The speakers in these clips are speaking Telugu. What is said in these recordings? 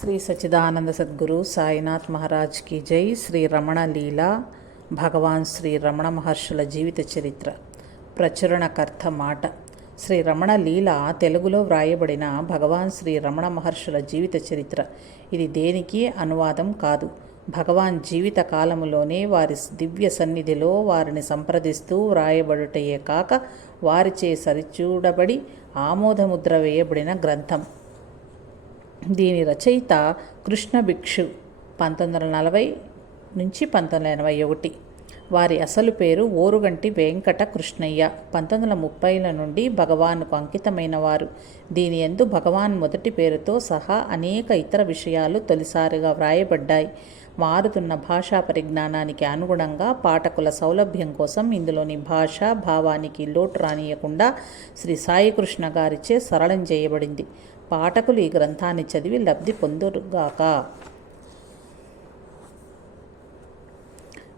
శ్రీ సచిదానంద సద్గురు సాయినాథ్ మహారాజ్కి జై శ్రీ రమణ లీల భగవాన్ శ్రీ రమణ మహర్షుల జీవిత చరిత్ర. ప్రచురణకర్త మాట. శ్రీ రమణ లీల తెలుగులో వ్రాయబడిన భగవాన్ శ్రీ రమణ మహర్షుల జీవిత చరిత్ర. ఇది దేనికి అనువాదం కాదు. భగవాన్ జీవిత కాలములోనే వారి దివ్య సన్నిధిలో వారిని సంప్రదిస్తూ వ్రాయబడుటయే కాక వారిచే సరిచూడబడి ఆమోదముద్ర వేయబడిన గ్రంథం. దీని రచయిత కృష్ణ భిక్షు పంతొమ్మిది వందల నలభై నుంచి పంతొమ్మిది వందల ఎనభై ఒకటి. వారి అసలు పేరు ఓరుగంటి వెంకట కృష్ణయ్య. పంతొమ్మిది వందల ముప్పైల నుండి భగవాన్కు అంకితమైన వారు. దీని ఎందు భగవాన్ మొదటి పేరుతో సహా అనేక ఇతర విషయాలు తొలిసారిగా వ్రాయబడ్డాయి. మారుతున్న భాషా పరిజ్ఞానానికి అనుగుణంగా పాఠకుల సౌలభ్యం కోసం ఇందులోని భాష భావానికి లోటు రానియకుండా శ్రీ సాయికృష్ణ గారిచే సరళం చేయబడింది. పాఠకులు ఈ గ్రంథాన్ని చదివి లబ్ధి పొందురుగాక.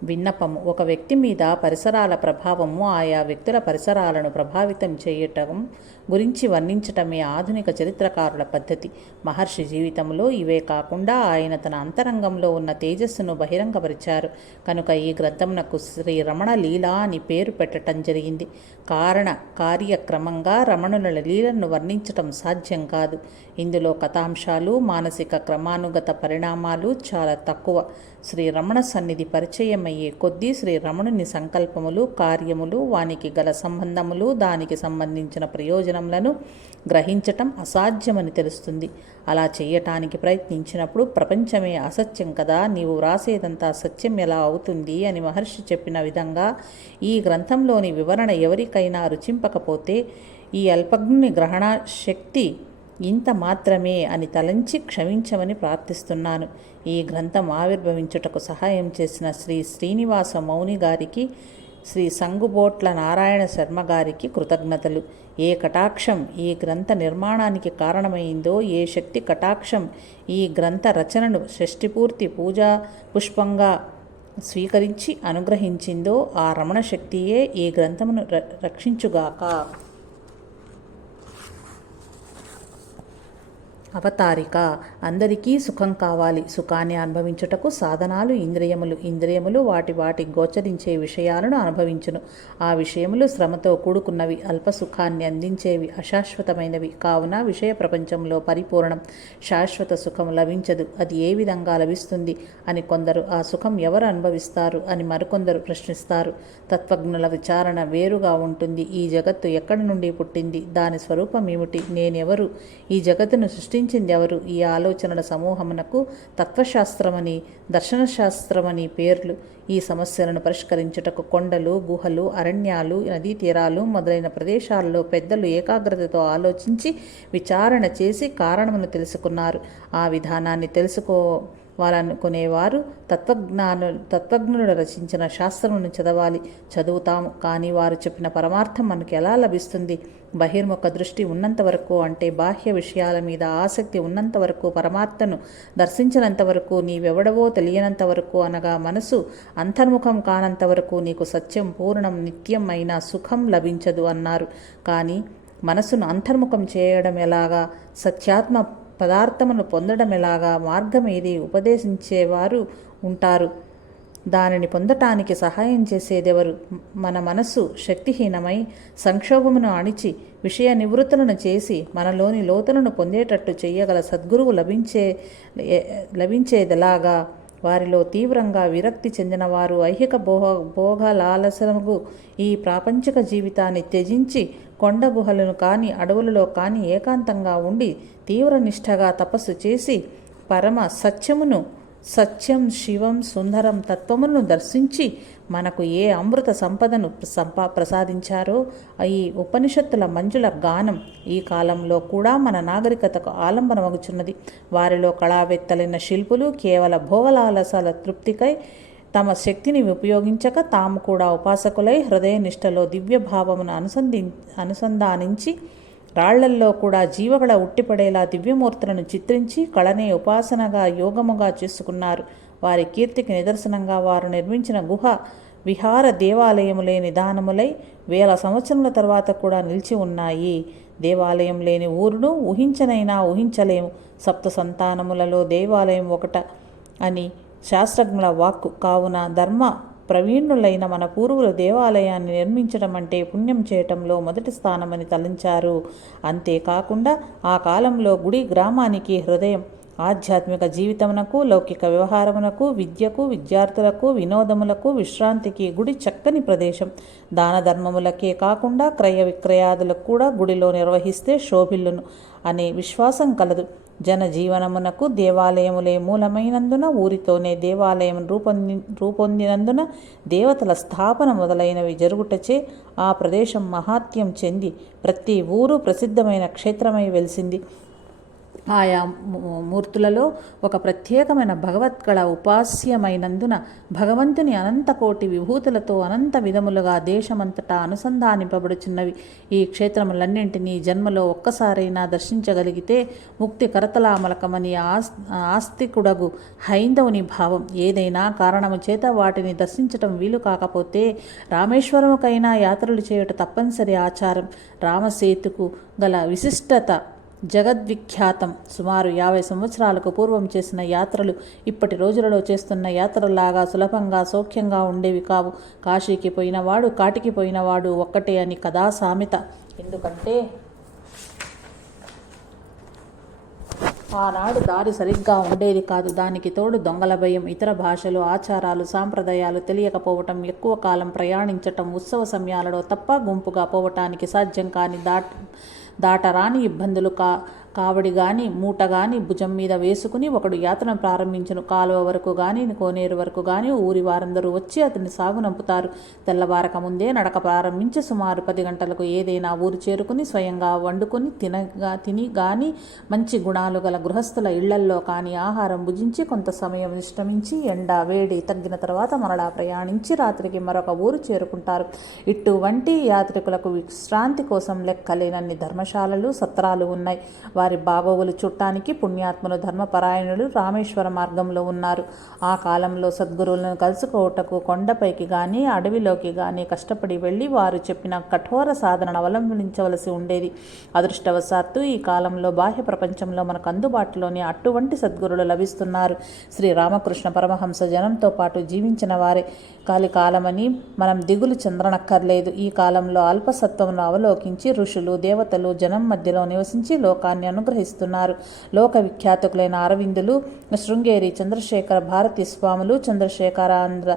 విన్నపము. ఒక వ్యక్తి మీద పరిసరాల ప్రభావము ఆయా వ్యక్తుల పరిసరాలను ప్రభావితం చేయటం గురించి వర్ణించటమే ఆధునిక చరిత్రకారుల పద్ధతి. మహర్షి జీవితంలో ఇవే కాకుండా ఆయన తన అంతరంగంలో ఉన్న తేజస్సును బహిరంగపరిచారు. కనుక ఈ గ్రంథంనకు శ్రీ రమణ లీలా అని పేరు పెట్టడం జరిగింది. కారణ కార్యక్రమంగా రమణుల లీలను వర్ణించటం సాధ్యం కాదు. ఇందులో కథాంశాలు మానసిక క్రమానుగత పరిణామాలు చాలా తక్కువ. శ్రీ రమణ సన్నిధి పరిచయమయ్యే కొద్దీ శ్రీ రమణుని సంకల్పములు కార్యములు వానికి గల సంబంధములు దానికి సంబంధించిన ప్రయోజనములను గ్రహించటం అసాధ్యమని తెలుస్తుంది. అలా చేయటానికి ప్రయత్నించినప్పుడు ప్రపంచమే అసత్యం కదా నీవు వ్రాసేదంతా సత్యం ఎలా అవుతుంది అని మహర్షి చెప్పిన విధంగా ఈ గ్రంథంలోని వివరణ ఎవరికైనా రుచింపకపోతే ఈ అల్పజ్ఞుని గ్రహణ శక్తి ఇంత మాత్రమే అని తలంచి క్షమించమని ప్రార్థిస్తున్నాను. ఈ గ్రంథం ఆవిర్భవించుటకు సహాయం చేసిన శ్రీ శ్రీనివాస మౌని గారికి శ్రీ సంగుబోట్ల నారాయణ శర్మ గారికి కృతజ్ఞతలు. ఏ కటాక్షం ఈ గ్రంథ నిర్మాణానికి కారణమైందో ఏ శక్తి కటాక్షం ఈ గ్రంథ రచనను షష్టిపూర్తి పూజా పుష్పంగా స్వీకరించి అనుగ్రహించిందో ఆ రమణ శక్తియే ఈ గ్రంథమును రక్షించుగాక. అవతారిక. అందరికీ సుఖం కావాలి. సుఖాన్ని అనుభవించుటకు సాధనాలు ఇంద్రియములు. ఇంద్రియములు వాటి వాటి గోచరించే విషయాలను అనుభవించును. ఆ విషయములు శ్రమతో కూడుకున్నవి అల్ప సుఖాన్ని అందించేవి అశాశ్వతమైనవి. కావున విషయ ప్రపంచంలో పరిపూర్ణం. శాశ్వత సుఖం లభించదు. అది ఏ విధంగా లభిస్తుంది అని కొందరు ఆ సుఖం ఎవరు అనుభవిస్తారు అని మరికొందరు ప్రశ్నిస్తారు. తత్వజ్ఞుల విచారణ వేరుగా ఉంటుంది. ఈ జగత్తు ఎక్కడి నుండి పుట్టింది? దాని స్వరూపం ఏమిటి? నేనెవరు? ఈ జగత్తును సృష్టి సృష్టించింది ఎవరు? ఈ ఆలోచనల సమూహమునకు తత్వశాస్త్రమని దర్శనశాస్త్రమని పేర్లు. ఈ సమస్యలను పరిష్కరించుటకు కొండలు గుహలు అరణ్యాలు నదీ తీరాలు మొదలైన ప్రదేశాలలో పెద్దలు ఏకాగ్రతతో ఆలోచించి విచారణ చేసి కారణమును తెలుసుకున్నారు. ఆ విధానాన్ని తెలుసుకో వారనుకునేవారు తత్వజ్ఞాను తత్వజ్ఞుడు రచించిన శాస్త్రమును చదవాలి. చదువుతాము. కానీ వారు చెప్పిన పరమార్థం మనకు ఎలా లభిస్తుంది? బహిర్ముఖ దృష్టి ఉన్నంత వరకు అంటే బాహ్య విషయాల మీద ఆసక్తి ఉన్నంత వరకు పరమాత్మను దర్శించినంత వరకు నీవెవడవో తెలియనంత వరకు అనగా మనసు అంతర్ముఖం కానంత వరకు నీకు సత్యం పూర్ణం నిత్యం అయిన సుఖం లభించదు అన్నారు. కానీ మనసును అంతర్ముఖం చేయడం ఎలాగా? సత్యాత్మ పదార్థమును పొందడం ఎలాగా? మార్గం ఏది? ఉపదేశించేవారు ఉంటారు. దానిని పొందటానికి సహాయం చేసేదెవరు? మన మనస్సు శక్తిహీనమై సంక్షోభమును అణిచి విషయ నివృత్తులను చేసి మనలోని లోతులను పొందేటట్టు చేయగల సద్గురువు లభించే లభించేదెలాగా? వారిలో తీవ్రంగా విరక్తి చెందిన వారు ఐహిక భోగ భోగలాలసనకు ఈ ప్రాపంచిక జీవితాన్ని త్యజించి కొండ గుహలను కానీ అడవులలో కానీ ఏకాంతంగా ఉండి తీవ్ర నిష్ఠగా తపస్సు చేసి పరమ సత్యమును సత్యం శివం సుందరం తత్వమును దర్శించి మనకు ఏ అమృత సంపదను సంపా ప్రసాదించారో ఈ ఉపనిషత్తుల మంజుల గానం ఈ కాలంలో కూడా మన నాగరికతకు ఆలంబనమగుచున్నది. వారిలో కళావేత్తలైన శిల్పులు కేవల భోగలాలసాల తృప్తికై తమ శక్తిని ఉపయోగించక తాము కూడా ఉపాసకులై హృదయ నిష్టలో దివ్య భావమును అనుసంధి అనుసంధానించి రాళ్ళల్లో కూడా జీవగళ ఉట్టిపడేలా దివ్యమూర్తులను చిత్రించి కళనే ఉపాసనగా యోగముగా చేసుకున్నారు. వారి కీర్తికి నిదర్శనంగా వారు నిర్మించిన గుహ విహార దేవాలయములే నిదానములై వేల సంవత్సరముల తర్వాత కూడా నిలిచి ఉన్నాయి. దేవాలయం లేని ఊరును ఊహించనైనా ఊహించలేము. సప్త సంతానములలో దేవాలయం ఒకట అని శాస్త్రజ్ఞుల వాక్కు. కావున ధర్మ ప్రవీణులైన మన పూర్వులు దేవాలయాన్ని నిర్మించడం అంటే పుణ్యం చేయటంలో మొదటి స్థానమని తలంచారు. అంతేకాకుండా ఆ కాలంలో గుడి గ్రామానికి హృదయం ఆధ్యాత్మిక జీవితమునకు లౌకిక వ్యవహారమునకు విద్యకు విద్యార్థులకు వినోదములకు విశ్రాంతికి గుడి చక్కని ప్రదేశం. దాన ధర్మములకే కాకుండా క్రయ విక్రయాదులకు కూడా గుడిలో నిర్వహిస్తే శోభిల్లును అనే విశ్వాసం కలదు. జనజీవనమునకు దేవాలయములే మూలమైనందున ఊరితోనే దేవాలయం రూపొంది రూపొందినందున దేవతల స్థాపన మొదలైనవి జరుగుటచే ఆ ప్రదేశం మహాత్యం చెంది ప్రతి ఊరు ప్రసిద్ధమైన క్షేత్రమై వెలిసింది. ఆయా మూర్తులలో ఒక ప్రత్యేకమైన భగవత్కళ ఉపాస్యమైనందున భగవంతుని అనంతకోటి విభూతులతో అనంత విధములుగా దేశమంతటా అనుసంధానింపబడుచున్నవి. ఈ క్షేత్రములన్నింటినీ జన్మలో ఒక్కసారైనా దర్శించగలిగితే ముక్తి కరతలామలకమని ఆస్ ఆస్తికుడగు హైందవుని భావం. ఏదైనా కారణము చేత వాటిని దర్శించటం వీలు కాకపోతే రామేశ్వరముకైనా యాత్రలు చేయుట తప్పనిసరి ఆచారం. రామసేతుకు గల విశిష్టత జగద్విఖ్యాతం. సుమారు యాభై సంవత్సరాలకు పూర్వం చేసిన యాత్రలు ఇప్పటి రోజులలో చేస్తున్న యాత్రలాగా సులభంగా సౌఖ్యంగా ఉండేవి కావు. కాశీకి పోయినవాడు కాటికి పోయినవాడు ఒక్కటే అని కదా సామెత ఎందుకంటే ఆనాడు దారి సరిగ్గా ఉండేది కాదు. దానికి తోడు దొంగల భయం ఇతర భాషలు ఆచారాలు సాంప్రదాయాలు తెలియకపోవటం ఎక్కువ కాలం ప్రయాణించటం ఉత్సవ సమయాలలో తప్ప గుంపుగా పోవటానికి సాధ్యం కాని దాట్ దాటరాని ఇబ్బందులు కా కావడి గాని మూట గాని భుజం మీద వేసుకుని ఒకడు యాత్రను ప్రారంభించను. కాలువ వరకు గాని కోనేరు వరకు గాని ఊరి వారందరూ వచ్చి అతన్ని సాగునంపుతారు తెల్లవారక ముందే నడక ప్రారంభించి సుమారు పది గంటలకు ఏదైనా ఊరు చేరుకుని స్వయంగా వండుకొని తినగా తిని గాని మంచి గుణాలు గల గృహస్థుల ఇళ్ళల్లో కానీ ఆహారం భుజించి కొంత సమయం విశ్రమించి ఎండ వేడి తగ్గిన తర్వాత మరలా ప్రయాణించి రాత్రికి మరొక ఊరు చేరుకుంటారు. ఇటువంటి యాత్రికులకు విశ్రాంతి కోసం లెక్కలేనన్ని ధర్మశాలలు సత్రాలు ఉన్నాయి. వారి బాగోగులు చుట్టానికి పుణ్యాత్ములు ధర్మపరాయణులు రామేశ్వర మార్గంలో ఉన్నారు. ఆ కాలంలో సద్గురువులను కలుసుకోవటకు కొండపైకి కానీ అడవిలోకి కానీ కష్టపడి వెళ్ళి వారు చెప్పిన కఠోర సాధనను అవలంబించవలసి ఉండేది. అదృష్టవశాత్తు ఈ కాలంలో బాహ్య ప్రపంచంలో మనకు అందుబాటులోని అటువంటి సద్గురులు లభిస్తున్నారు. శ్రీ రామకృష్ణ పరమహంస జనంతో పాటు జీవించిన వారే. కాలి కాలమని మనం దిగులు చెందనక్కర్లేదు. ఈ కాలంలో అల్పసత్వమును అవలోకించి ఋషులు దేవతలు జనం మధ్యలో నివసించి లోకాన్ని అనుగ్రహిస్తున్నారు. లోక విఖ్యాతకులైన అరవిందులు శృంగేరి చంద్రశేఖర భారతి స్వాములు చంద్రశేఖరాంధ్ర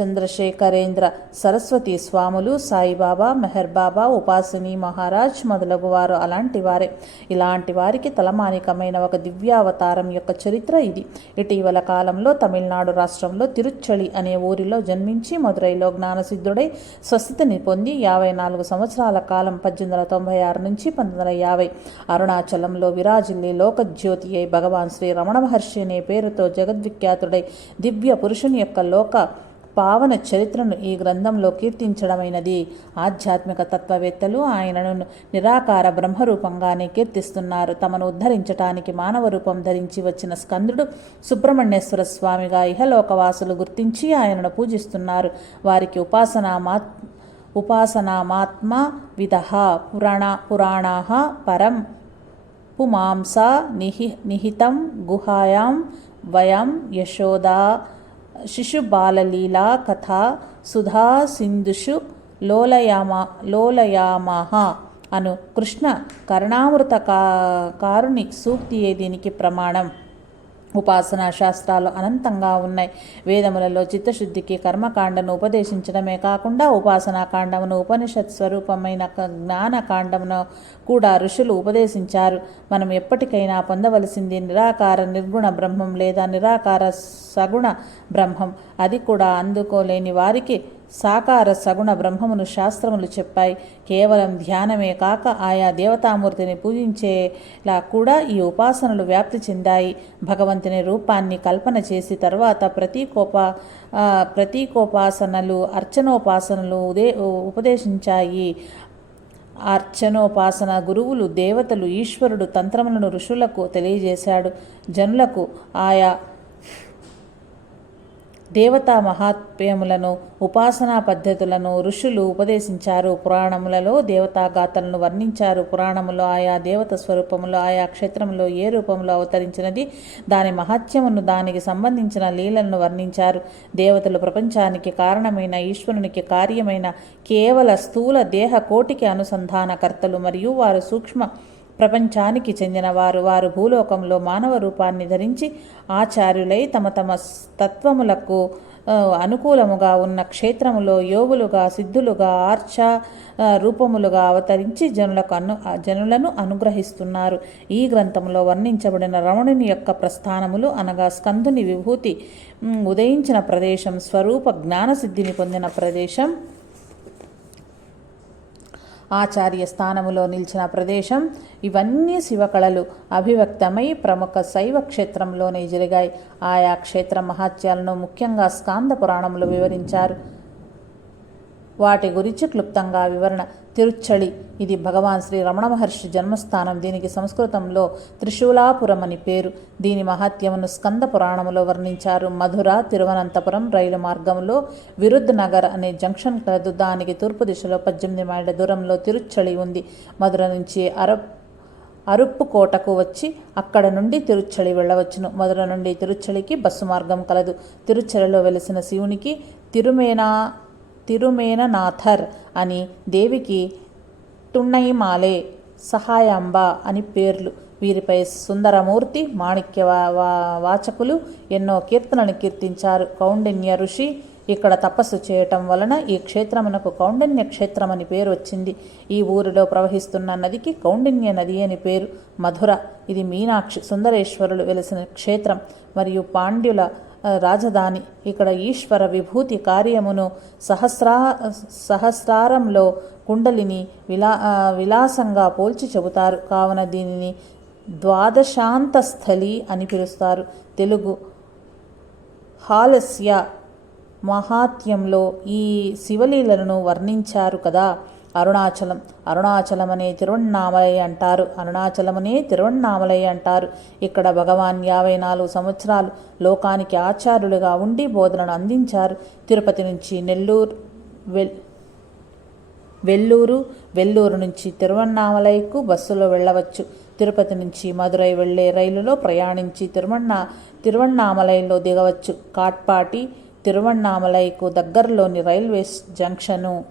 చంద్రశేఖరేంద్ర సరస్వతి స్వాములు సాయిబాబా మెహర్బాబా ఉపాసిని మహారాజ్ మొదలగు వారు అలాంటి వారే. ఇలాంటి వారికి తలమానికమైన ఒక దివ్యావతారం యొక్క చరిత్ర ఇది. ఇటీవల కాలంలో తమిళనాడు రాష్ట్రంలో తిరుచ్చళి అనే ఊరిలో జన్మించి మదురైలో జ్ఞానసిద్ధుడై స్వస్థితిని పొంది యాభై నాలుగు సంవత్సరాల కాలం పద్దెనిమిది వందల తొంభై ఆరు నుంచి పంతొమ్మిది వందల యాభై అరుణాచలంలో విరాజిల్లి లోకజ్యోతి అయి భగవాన్ శ్రీ రమణ మహర్షి అనే పేరుతో జగద్విఖ్యాతుడై దివ్య పురుషుని యొక్క లోక పావన చరిత్రను ఈ గ్రంథంలో కీర్తించడమైనది. ఆధ్యాత్మిక తత్వవేత్తలు ఆయనను నిరాకార బ్రహ్మరూపంగానే కీర్తిస్తున్నారు. తమను ఉద్ధరించటానికి మానవ రూపం ధరించి వచ్చిన స్కందుడు సుబ్రహ్మణ్యేశ్వర స్వామిగా ఇహలోకవాసులు గుర్తించి ఆయనను పూజిస్తున్నారు. వారికి ఉపాసనా మాత్ ఉపాసనామాత్మ విధ పురాణ పురాణా పరం పుమాంస నిహి నిహితం గుహాయాం వయం యశోదా శిశుబాలలీలా కథ సుధా సింధుషు లోలయామా లోలయామహ అను కృష్ణ కరుణామృత కా కారుని సూక్తియే దీనికి ప్రమాణం ఉపాసనా శాస్త్రాలు అనంతంగా ఉన్నాయి. వేదములలో చిత్తశుద్ధికి కర్మకాండను ఉపదేశించడమే కాకుండా ఉపాసనా కాండమును ఉపనిషత్ స్వరూపమైన జ్ఞానకాండమును కూడా ఋషులు ఉపదేశించారు. మనం ఎప్పటికైనా పొందవలసింది నిరాకార నిర్గుణ బ్రహ్మం లేదా నిరాకార సగుణ బ్రహ్మం. అది కూడా అందుకోలేని వారికి సాకార సగుణ బ్రహ్మమును శాస్త్రములు చెప్పాయి. కేవలం ధ్యానమే కాక ఆయా దేవతామూర్తిని పూజించేలా కూడా ఈ ఉపాసనలు వ్యాప్తి చెందాయి. భగవంతుని రూపాన్ని కల్పన చేసి తర్వాత ప్రతీకోప ప్రతీకోపాసనలు అర్చనోపాసనలు ఉదే ఉపదేశించాయి. అర్చనోపాసన గురువులు దేవతలు ఈశ్వరుడు తంత్రములను ఋషులకు తెలియజేశాడు. జనులకు ఆయా దేవతా మహాత్మ్యములను ఉపాసనా పద్ధతులను ఋషులు ఉపదేశించారు. పురాణములలో దేవతా గాథలను వర్ణించారు. పురాణములో ఆయా దేవత స్వరూపములో ఆయా క్షేత్రంలో ఏ రూపంలో అవతరించినది దాని మహత్యమును దానికి సంబంధించిన లీలలను వర్ణించారు. దేవతలు ప్రపంచానికి కారణమైన ఈశ్వరునికి కార్యమైన కేవల స్థూల దేహ కోటికి అనుసంధానకర్తలు మరియు వారు సూక్ష్మ ప్రపంచానికి చెందినవారు. వారు భూలోకంలో మానవ రూపాన్ని ధరించి ఆచార్యులై తమ తమ తత్వములకు అనుకూలముగా ఉన్న క్షేత్రములో యోగులుగా సిద్ధులుగా ఆర్చ రూపములుగా అవతరించి జనులకు అను జనులను అనుగ్రహిస్తున్నారు. ఈ గ్రంథంలో వర్ణించబడిన రమణుని యొక్క ప్రస్థానములు అనగా స్కందుని విభూతి ఉదయించిన ప్రదేశం స్వరూప జ్ఞానసిద్ధిని పొందిన ప్రదేశం ఆచార్య స్థానములో నిలిచిన ప్రదేశం. ఇవన్నీ శివకళలు. అభివ్యక్తమై ప్రముఖ శైవ క్షేత్రంలోనే జరిగాయి. ఆయా క్షేత్ర మహాత్యాలను ముఖ్యంగా స్కాంద పురాణములు వివరించారు. వాటి గురించి క్లుప్తంగా వివరణ. తిరుచ్చళి. ఇది భగవాన్ శ్రీ రమణ మహర్షి జన్మస్థానం. దీనికి సంస్కృతంలో త్రిశూలాపురం అని పేరు. దీని మహాత్యమును స్కంద పురాణములో వర్ణించారు. మధుర తిరువనంతపురం రైలు మార్గంలో విరుద్ నగర్ అనే జంక్షన్ కలదు దానికి తూర్పు దిశలో పద్దెనిమిది మైళ్ళ దూరంలో తిరుచ్చళి ఉంది. మధుర నుంచి అరబ్ అరుప్పు కోటకు వచ్చి అక్కడ నుండి తిరుచ్చళి వెళ్ళవచ్చును. మధుర నుండి తిరుచ్చళికి బస్సు మార్గం కలదు. తిరుచ్చలిలో వెలిసిన శివునికి తిరుమేనా తిరుమేననాథర్ అని దేవికి తున్నైమాలే సహాయాంబ అని పేర్లు. వీరిపై సుందరమూర్తి మాణిక్య వా- వాచకులు ఎన్నో కీర్తనలు కీర్తించారు. కౌండిన్య ఋషి ఇక్కడ తపస్సు చేయటం వలన ఈ క్షేత్రమునకు కౌండిన్య క్షేత్రం అని పేరు వచ్చింది. ఈ ఊరిలో ప్రవహిస్తున్న నదికి కౌండిన్య నది అని పేరు. మధుర ఇది మీనాక్షి సుందరేశ్వరులు వెలిసిన క్షేత్రం. మరియు పాండ్యుల రాజధాని. ఇక్కడ ఈశ్వర విభూతి కార్యమును సహస్రా సహస్రారంలో కుండలిని విలా విలాసంగా పోల్చి చెబుతారు. కావున దీనిని ద్వాదశాంతస్థలి అని పిలుస్తారు. తెలుగు హాలస్య మహాత్యంలో ఈ శివలీలను వర్ణించారు కదా. అరుణాచలం. అరుణాచలం అనే తిరువణ్ణామలై అంటారు. అరుణాచలమనే తిరువణ్ణామలై అంటారు. ఇక్కడ భగవాన్ యాభై నాలుగు సంవత్సరాలు లోకానికి ఆచార్యులుగా ఉండి బోధనను అందించారు. తిరుపతి నుంచి నెల్లూరు వెల్ వెల్లూరు వెల్లూరు నుంచి తిరువణ్ణామలైకు బస్సులో వెళ్ళవచ్చు. తిరుపతి నుంచి మదురై వెళ్ళే రైలులో ప్రయాణించి తిరువண்ணా తిరువణ్ణామలైలో దిగవచ్చు. కాట్పాటి తిరువణ్ణామలైకు దగ్గరలోని రైల్వే జంక్షను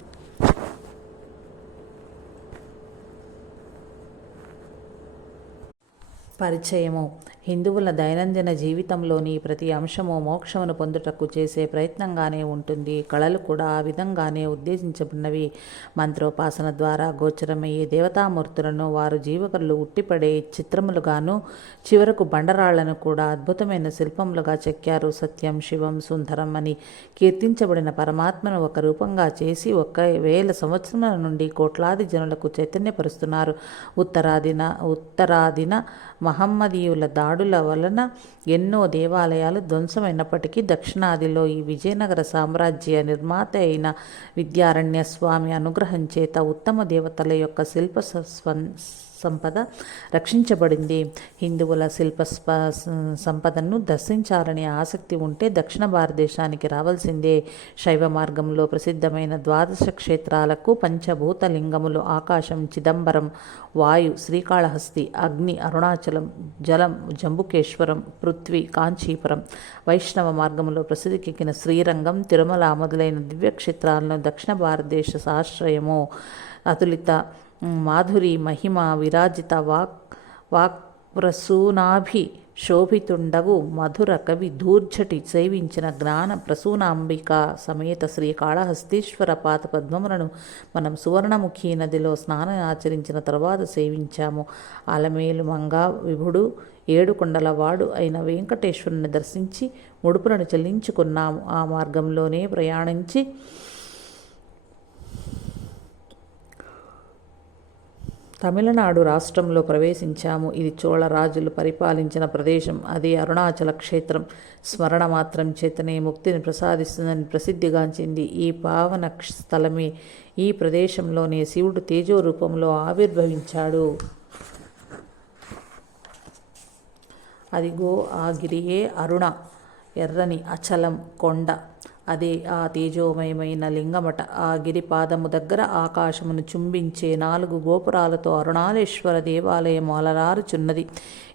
పరిచయము. హిందువుల దైనందిన జీవితంలోని ప్రతి అంశము మోక్షమును పొందుటకు చేసే ప్రయత్నంగానే ఉంటుంది. కళలు కూడా ఆ విధంగానే ఉద్దేశించబడినవి. మంత్రోపాసన ద్వారా గోచరమయ్యే దేవతామూర్తులను వారు జీవకులు ఉట్టిపడే చిత్రములుగాను చివరకు బండరాళ్ళను కూడా అద్భుతమైన శిల్పములుగా చెక్కారు. సత్యం శివం సుందరం అని కీర్తించబడిన పరమాత్మను ఒక రూపంగా చేసి ఒక వేల సంవత్సరాల నుండి కోట్లాది జనులకు చైతన్యపరుస్తున్నారు. ఉత్తరాదిన ఉత్తరాదిన మహమ్మదీయుల దాడుల వలన ఎన్నో దేవాలయాలు ధ్వంసమైనప్పటికీ దక్షిణాదిలో ఈ విజయనగర సామ్రాజ్య నిర్మాత అయిన విద్యారణ్య స్వామి అనుగ్రహం చేత ఉత్తమ దేవతల యొక్క శిల్ప స్వం- సంపద రక్షించబడింది. హిందువుల శిల్ప సంపదను దర్శించాలనే ఆసక్తి ఉంటే దక్షిణ భారతదేశానికి రావాల్సిందే. శైవ మార్గంలో ప్రసిద్ధమైన ద్వాదశ క్షేత్రాలకు పంచభూత లింగములు ఆకాశం చిదంబరం వాయు శ్రీకాళహస్తి అగ్ని అరుణాచలం జలం జంబుకేశ్వరం పృథ్వీ కాంచీపురం వైష్ణవ మార్గంలో ప్రసిద్ధికెక్కిన శ్రీరంగం తిరుమల మొదలైన దివ్యక్షేత్రాలను దక్షిణ భారతదేశ సాశ్రయము అతులిత మాధురి మహిమ విరాజిత వాక్ వాక్ ప్రసూనాభి శోభితుండగు మధుర కవి దూర్జటి సేవించిన జ్ఞాన ప్రసూనాంబిక సమేత శ్రీ కాళహస్తీశ్వర పాత పద్మములను మనం సువర్ణముఖి నదిలో స్నానం ఆచరించిన తర్వాత సేవించాము. అలమేలు మంగా విభుడు ఏడు కొండలవాడు అయిన వెంకటేశ్వరుని దర్శించి ముడుపులను చెల్లించుకున్నాము. ఆ మార్గంలోనే ప్రయాణించి తమిళనాడు రాష్ట్రంలో ప్రవేశించాము. ఇది చోళ రాజులు పరిపాలించిన ప్రదేశం. అది అరుణాచల క్షేత్రం. స్మరణ మాత్రం చేతనే ముక్తిని ప్రసాదిస్తుందని ప్రసిద్ధిగాంచింది. ఈ పావన స్థలమే ఈ ప్రదేశంలోనే శివుడు తేజో రూపంలో ఆవిర్భవించాడు. అదిగో ఆ గిరియే అరుణ. ఎర్రని అచలం కొండ. అదే ఆ తేజోమయమైన లింగమట. ఆ గిరిపాదము దగ్గర ఆకాశమును చుంబించే నాలుగు గోపురాలతో అరుణాలేశ్వర దేవాలయం అలరారుచున్నది.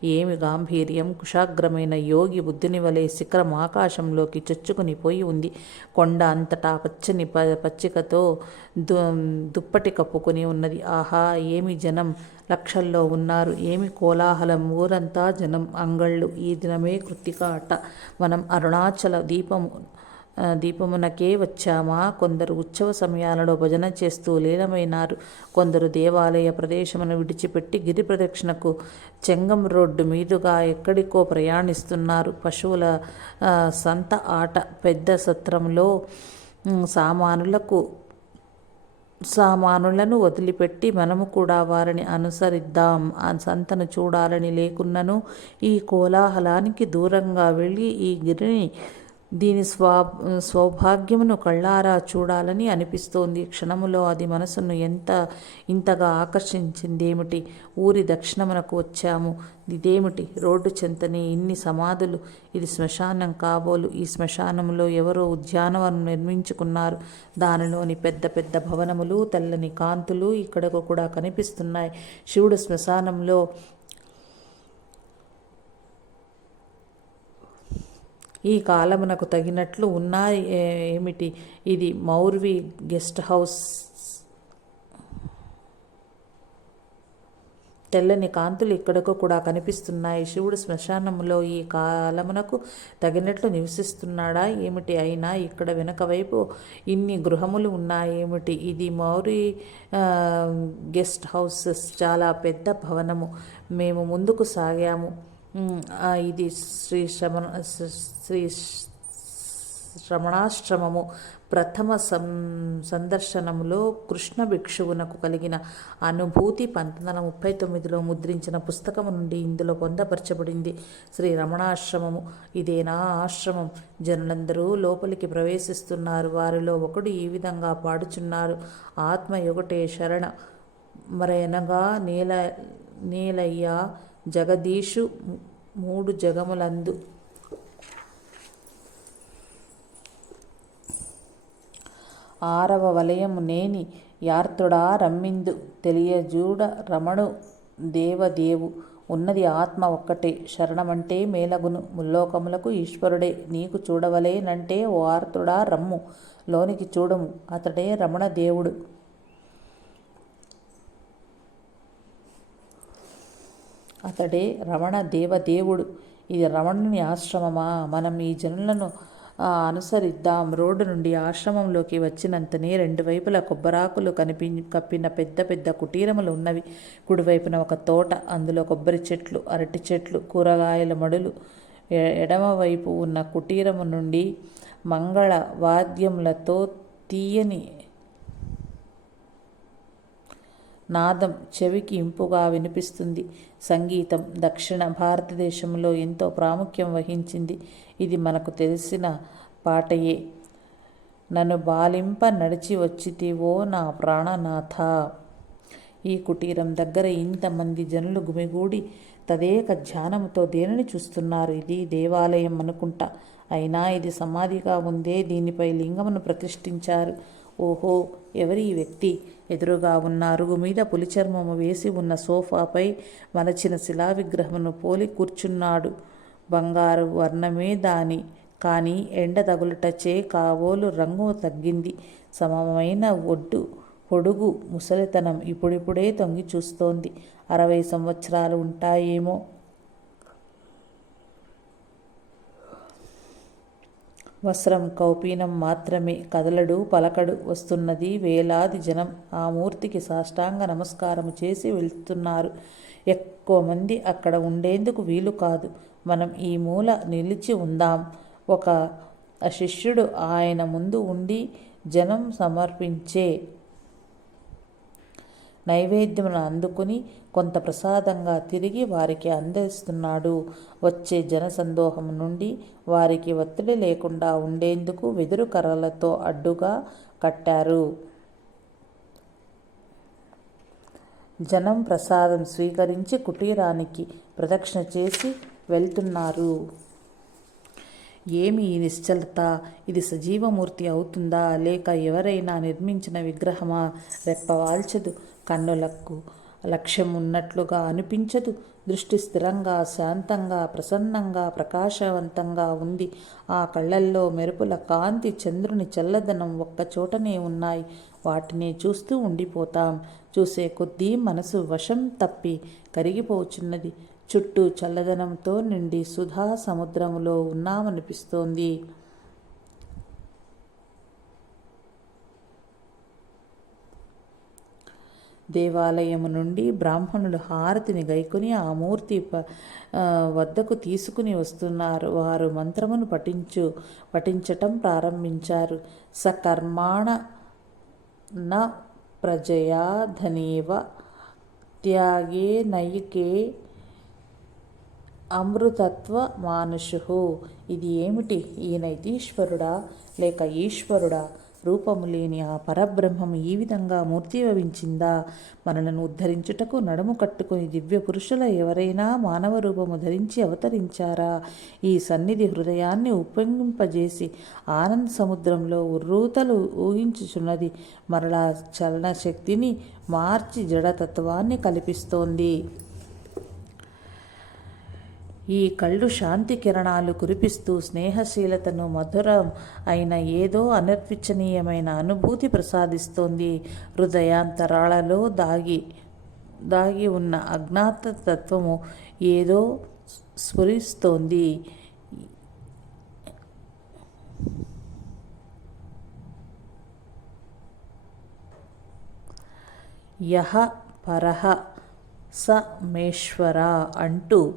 ఏమి గాంభీర్యం? కుషాగ్రమైన యోగి బుద్ధుని వలె శిఖరం ఆకాశంలోకి చొచ్చుకుని పోయి ఉంది. కొండ అంతటా పచ్చని ప పచ్చికతో దు దుప్పటి కప్పుకొని ఉన్నది. ఆహా ఏమి జనం? లక్షల్లో ఉన్నారు. ఏమి కోలాహలం? ఊరంతా జనం అంగళ్ళు. ఈ దినమే కృత్తిక అట మనం అరుణాచల దీపము దీపమునకే వచ్చామా? కొందరు ఉత్సవ సమయాలలో భజన చేస్తూ లీనమైనారు. కొందరు దేవాలయ ప్రదేశమును విడిచిపెట్టి గిరి ప్రదక్షిణకు చెంగం రోడ్డు మీదుగా ఎక్కడికో ప్రయాణిస్తున్నారు. పశువుల సంత ఆట పెద్ద సత్రంలో సామానులకు సామానులను వదిలిపెట్టి మనము కూడా వారిని అనుసరిద్దాం. ఆ సంతను చూడాలని లేకున్నను ఈ కోలాహలానికి దూరంగా వెళ్ళి ఈ గిరిని దీని స్వా సౌభాగ్యమును కళ్ళారా చూడాలని అనిపిస్తోంది. క్షణములో అది మనసును ఎంత ఇంతగా ఆకర్షించిందేమిటి? ఊరి దక్షిణమునకు వచ్చాము. ఇదేమిటి? రోడ్డు చెంతని ఇన్ని సమాధులు. ఇది శ్మశానం కాబోలు. ఈ శ్మశానంలో ఎవరో ఉద్యానవనం నిర్మించుకున్నారు. దానిలోని పెద్ద పెద్ద భవనములు తెల్లని కాంతులు ఇక్కడకు కూడా కనిపిస్తున్నాయి. శివుడు శ్మశానంలో ఈ కాలమునకు తగినట్లు ఉన్నాయి ఏమిటి? ఇది మౌర్వి గెస్ట్ హౌస్. తెల్లని కాంతులు ఇక్కడకు కూడా కనిపిస్తున్నాయి. శివుడు శ్మశానంలో ఈ కాలమునకు తగినట్లు నివసిస్తున్నాడా? ఏమిటి అయినా ఇక్కడ వెనక వైపు ఇన్ని గృహములు ఉన్నాయేమిటి ఇది మౌరి గెస్ట్ హౌసెస్. చాలా పెద్ద భవనము. మేము ముందుకు సాగాము. ఇది శ్రీ శ్రమణ శ్రీ శ్రమణాశ్రమము ప్రథమ సం సందర్శనములో కృష్ణ భిక్షువునకు కలిగిన అనుభూతి పంతొమ్మిది వందల ముప్పై తొమ్మిదిలో ముద్రించిన పుస్తకం నుండి ఇందులో పొందపరచబడింది. శ్రీ రమణాశ్రమము ఇదేనా ఆశ్రమం? జనులందరూ లోపలికి ప్రవేశిస్తున్నారు. వారిలో ఒకడు ఈ విధంగా పాడుచున్నారు. ఆత్మ ఒకటే శరణ. మరెనగా నీల నీలయ్య జగదీషు మూడు జగములందు. ఆరవ వలయము నేని యార్తుడా రమ్మిందు తెలియజూడ రమణు దేవదేవు ఉన్నది ఆత్మ ఒక్కటే శరణమంటే మేలగును ముల్లోకములకు ఈశ్వరుడే నీకు చూడవలేనంటే ఓ ఆర్తుడా రమ్ము లోనికి చూడము అతడే రమణ దేవుడు. అతడే రమణ దేవదేవుడు. ఇది రమణుని ఆశ్రమమా? మనం ఈ జనులను అనుసరిద్దాం. రోడ్డు నుండి ఆశ్రమంలోకి వచ్చినంతనే రెండు వైపులా కొబ్బరాకులు కనిపి కప్పిన పెద్ద పెద్ద కుటీరములు ఉన్నవి. కుడివైపున ఒక తోట అందులో కొబ్బరి చెట్లు అరటి చెట్లు కూరగాయల మడులు. ఎడమవైపు ఉన్న కుటీరము నుండి మంగళ వాద్యములతో తీయని నాదం చెవికి ఇంపుగా వినిపిస్తుంది. సంగీతం దక్షిణ భారతదేశంలో ఎంతో ప్రాముఖ్యం వహించింది. ఇది మనకు తెలిసిన పాటయే. నన్ను బాలింప నడిచి వచ్చితివో నా ప్రాణనాథ. ఈ కుటీరం దగ్గర ఇంతమంది జనులు గుమిగూడి తదేక ధ్యానముతో దేనిని చూస్తున్నారు? ఇది దేవాలయం అనుకుంటా. అయినా ఇది సమాధిగా ఉందే దీనిపై లింగమును ప్రతిష్ఠించారు. ఓహో ఎవరి ఈ వ్యక్తి? ఎదురుగా ఉన్న అరుగు మీద పులిచర్మము వేసి ఉన్న సోఫాపై మలచిన శిలా విగ్రహమును పోలి కూర్చున్నాడు. బంగారు వర్ణమే దాని. కానీ ఎండ తగులుటచే కావోలు రంగు తగ్గింది. సమమైన ఒడ్డు పొడుగు ముసలితనం ఇప్పుడిప్పుడే తొంగి చూస్తోంది. అరవై సంవత్సరాలు ఉంటాయేమో? వస్త్రం కౌపీనం మాత్రమే. కదలడు పలకడు వస్తున్నది వేలాది జనం. ఆ మూర్తికి సాష్టాంగ నమస్కారము చేసి వెళ్తున్నారు. ఎక్కువ మంది అక్కడ ఉండేందుకు వీలు కాదు. మనం ఈ మూల నిలిచి ఉందాం. ఒక శిష్యుడు ఆయన ముందు ఉండి జనం సమర్పించే నైవేద్యమును అందుకుని కొంత ప్రసాదంగా తిరిగి వారికి అందిస్తున్నాడు. వచ్చే జనసందోహం నుండి వారికి ఒత్తిడి లేకుండా ఉండేందుకు వెదురు కర్రలతో అడ్డుగా కట్టారు. జనం ప్రసాదం స్వీకరించి కుటీరానికి ప్రదక్షిణ చేసి వెళ్తున్నారు. ఏమి ఈ నిశ్చలత? ఇది సజీవమూర్తి అవుతుందా? లేక ఎవరైనా నిర్మించిన విగ్రహమా? రెప్పవాల్చదు. కన్నులకు లక్ష్యం ఉన్నట్లుగా అనిపించదు. దృష్టి స్థిరంగా శాంతంగా ప్రసన్నంగా ప్రకాశవంతంగా ఉంది. ఆ కళ్ళల్లో మెరుపుల కాంతి చంద్రుని చల్లదనం ఒక్కచోటనే ఉన్నాయి. వాటిని చూస్తూ ఉండిపోతాం. చూసే కొద్దీ మనసు వశం తప్పి కరిగిపోచున్నది. చుట్టూ చల్లదనంతో నిండి సుధా సముద్రములో ఉన్నామనిపిస్తోంది. దేవాలయము నుండి బ్రాహ్మణులు హారతిని గైకొని ఆ మూర్తి ప వద్దకు తీసుకుని వస్తున్నారు. వారు మంత్రమును పఠించు పఠించటం ప్రారంభించారు. సకర్మాణ న ప్రజయా ధనేవ త్యాగే నయికే అమృతత్వ మానుషు. ఇది ఏమిటి? ఈయన ఈశ్వరుడా లేక ఈశ్వరుడా? రూపము లేని ఆ పరబ్రహ్మం ఈ విధంగా మూర్తిభవించిందా? మనలను ఉద్ధరించుటకు నడుము కట్టుకుని దివ్య పురుషుల ఎవరైనా మానవ రూపము ధరించి అవతరించారా? ఈ సన్నిధి హృదయాన్ని ఉపయోగింపజేసి ఆనంద సముద్రంలో ఉర్రూతలు ఊహించుచున్నది. మరలా చలన శక్తిని మార్చి జడతత్వాన్ని కల్పిస్తోంది. ఈ కళ్ళు శాంతి కిరణాలు కురిపిస్తూ స్నేహశీలతను మధురం అయిన ఏదో అనర్విచనీయమైన అనుభూతి ప్రసాదిస్తోంది. హృదయాంతరాళలో దాగి దాగి ఉన్న అజ్ఞాత తత్వము ఏదో స్ఫురిస్తోంది. యహ పరహ స మేశ్వర అంటూ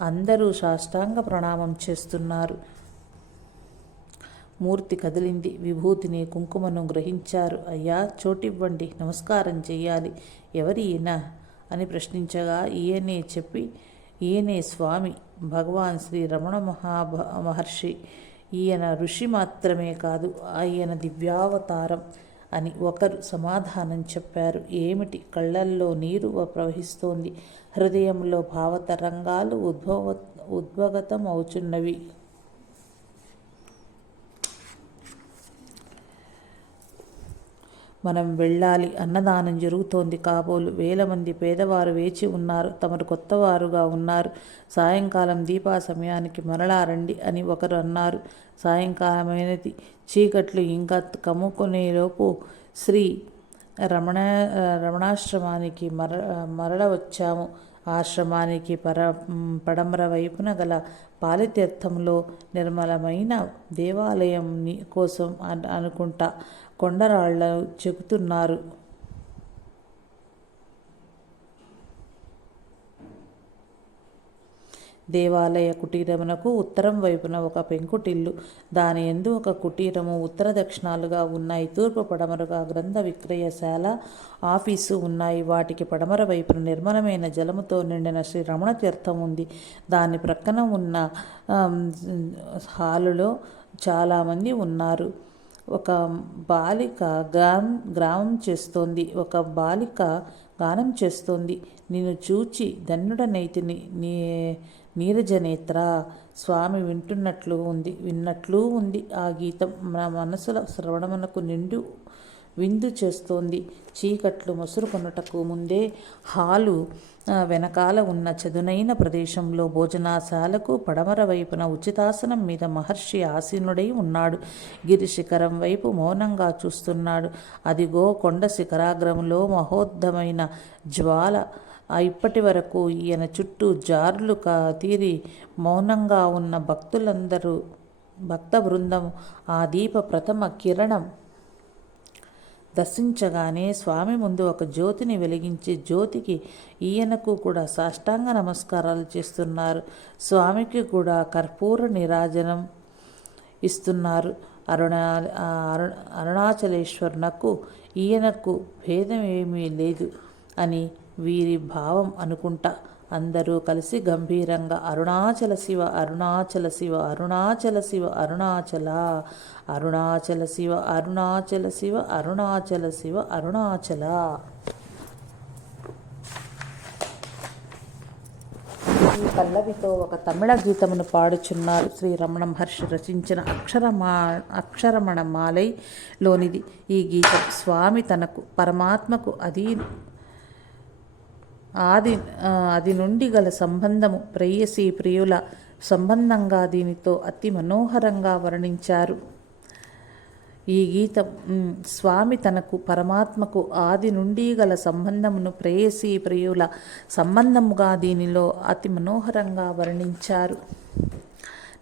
అందరూ సాష్టాంగ ప్రణామం చేస్తున్నారు. మూర్తి కదిలింది. విభూతిని కుంకుమను గ్రహించారు. అయ్యా చోటివ్వండి. నమస్కారం చెయ్యాలి. ఎవరి ఈయన? అని ప్రశ్నించగా ఈయనే చెప్పి ఈయనే స్వామి. భగవాన్ శ్రీ రమణ మహాభ మహర్షి. ఈయన ఋషి మాత్రమే కాదు ఆయన దివ్యావతారం. అని ఒకరు సమాధానం చెప్పారు. ఏమిటి? కళ్ళల్లో నీరు ప్రవహిస్తోంది. హృదయంలో భావతరంగాలు ఉద్భవ ఉద్భగతం మనం వెళ్ళాలి అన్నదానం జరుగుతోంది. కాబోలు వేల మంది పేదవారు వేచి ఉన్నారు. తమరు కొత్తవారుగా ఉన్నారు. సాయంకాలం దీపా సమయానికి మరలా రండి అని ఒకరు అన్నారు. సాయంకాలమైనది చీకట్లు ఇంకా కమ్ముకునేలోపు శ్రీ రమణ రమణాశ్రమానికి మర మరల వచ్చాము. ఆశ్రమానికి పర పడమర వైపున గల పాలితీర్థంలో నిర్మలమైన దేవాలయం కోసం అనుకుంటా కొండరాళ్ళు చెబుతున్నారు దేవాలయ కుటీరమునకు ఉత్తరం వైపున ఒక పెంకుటిల్లు. దాని ఎందు ఒక కుటీరము ఉత్తర దక్షిణాలుగా ఉన్నాయి. తూర్పు పడమరుగా గ్రంథ విక్రయశాల ఆఫీసు ఉన్నాయి. వాటికి పడమర వైపున నిర్మలమైన జలముతో నిండిన శ్రీ రమణ తీర్థం ఉంది. దాని ప్రక్కన ఉన్న హాలులో చాలామంది ఉన్నారు. ఒక బాలిక గ్రామ్ గ్రామం చేస్తోంది. ఒక బాలిక గానం చేస్తోంది. నిన్ను చూచి ధన్యుడనైతిని నీ నీరజనేత్ర స్వామి వింటున్నట్లు ఉంది విన్నట్లు ఉంది. ఆ గీతం నా మనసుల శ్రవణమునకు నిండు విందు చేస్తోంది. చీకట్లు కొనుటకు ముందే హాలు వెనకాల ఉన్న చదునైన ప్రదేశంలో భోజనాశాలకు పడమర వైపున ఉచితాసనం మీద మహర్షి ఆసీనుడై ఉన్నాడు. గిరి శిఖరం వైపు మౌనంగా చూస్తున్నాడు. అదిగో కొండ శిఖరాగ్రంలో మహోద్ధమైన జ్వాల ఇప్పటి వరకు ఈయన చుట్టూ జారులు తీరి మౌనంగా ఉన్న భక్తులందరూ భక్త బృందం ఆ దీప ప్రథమ కిరణం దర్శించగానే స్వామి ముందు ఒక జ్యోతిని వెలిగించి జ్యోతికి ఈయనకు కూడా సాష్టాంగ నమస్కారాలు చేస్తున్నారు. స్వామికి కూడా కర్పూర నిరాజనం ఇస్తున్నారు. అరుణా అరుణాచలేశ్వరునకు ఈయనకు భేదం ఏమీ లేదు అని వీరి భావం అనుకుంటా. అందరూ కలిసి గంభీరంగా అరుణాచల శివ అరుణాచల శివ అరుణాచల శివ అరుణాచల అరుణాచల శివ అరుణాచల శివ అరుణాచల శివ అరుణాచల. పల్లవితో ఒక తమిళ గీతమును పాడుచున్నారు. శ్రీ రమణ మహర్షి రచించిన అక్షరమా అక్షరమణ మాలైలోనిది ఈ గీతం స్వామి తనకు పరమాత్మకు అధీ ఆది అది నుండి గల సంబంధము ప్రేయసి ప్రియుల సంబంధంగా దీనితో అతి మనోహరంగా వర్ణించారు. ఈ గీతం స్వామి తనకు పరమాత్మకు ఆది నుండి గల సంబంధమును ప్రేయసి ప్రియుల సంబంధముగా దీనిలో అతి మనోహరంగా వర్ణించారు.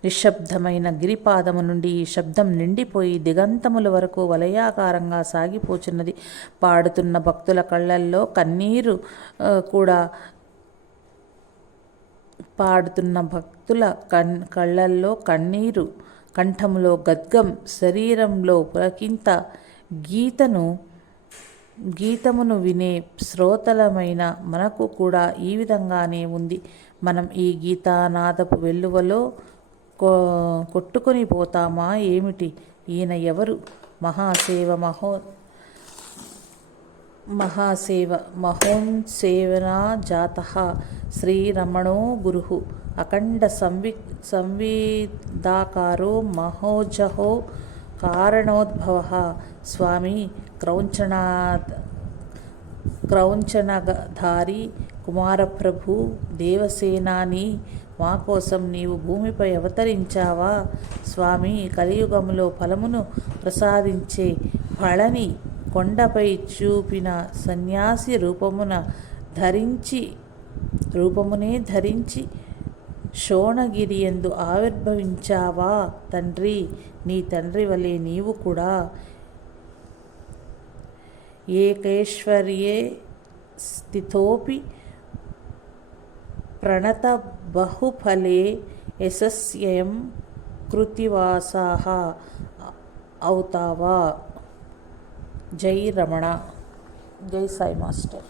నిశ్శబ్దమైన గిరిపాదము నుండి ఈ శబ్దం నిండిపోయి దిగంతముల వరకు వలయాకారంగా సాగిపోచున్నది. పాడుతున్న భక్తుల కళ్ళల్లో కన్నీరు కూడా పాడుతున్న భక్తుల కన్ కళ్ళల్లో కన్నీరు కంఠములో గద్గం శరీరంలో పులకింత గీతను గీతమును వినే శ్రోతలమైన మనకు కూడా ఈ విధంగానే ఉంది. మనం ఈ గీతానాదపు వెల్లువలో కొట్టుకొని పోతామా ఏమిటి? ఈయన ఎవరు? మహాసేవ మహో మహాసేవ మహోన్సేవనా జాత? శ్రీరమణో గురు. అఖండ సంవి సంవిదాకారో మహోజహో కారణోద్భవ. స్వామి క్రౌంచనాథ్ క్రౌంచనధారి కుమారప్రభు దేవసేనాని మా కోసం నీవు భూమిపై అవతరించావా? స్వామి కలియుగములో ఫలమును ప్రసాదించే ఫళని కొండపై చూపిన సన్యాసి రూపమున ధరించి రూపమునే ధరించి శోణగిరి ఎందు ఆవిర్భవించావా? తండ్రి నీ తండ్రి వలె నీవు కూడా ఏకైశ్వర్యే స్థితోపి ప్రణత బహుఫలే యశస్యం కృతివాసా అవుతావా? జై రమణ. జై సాయి మాస్టర్.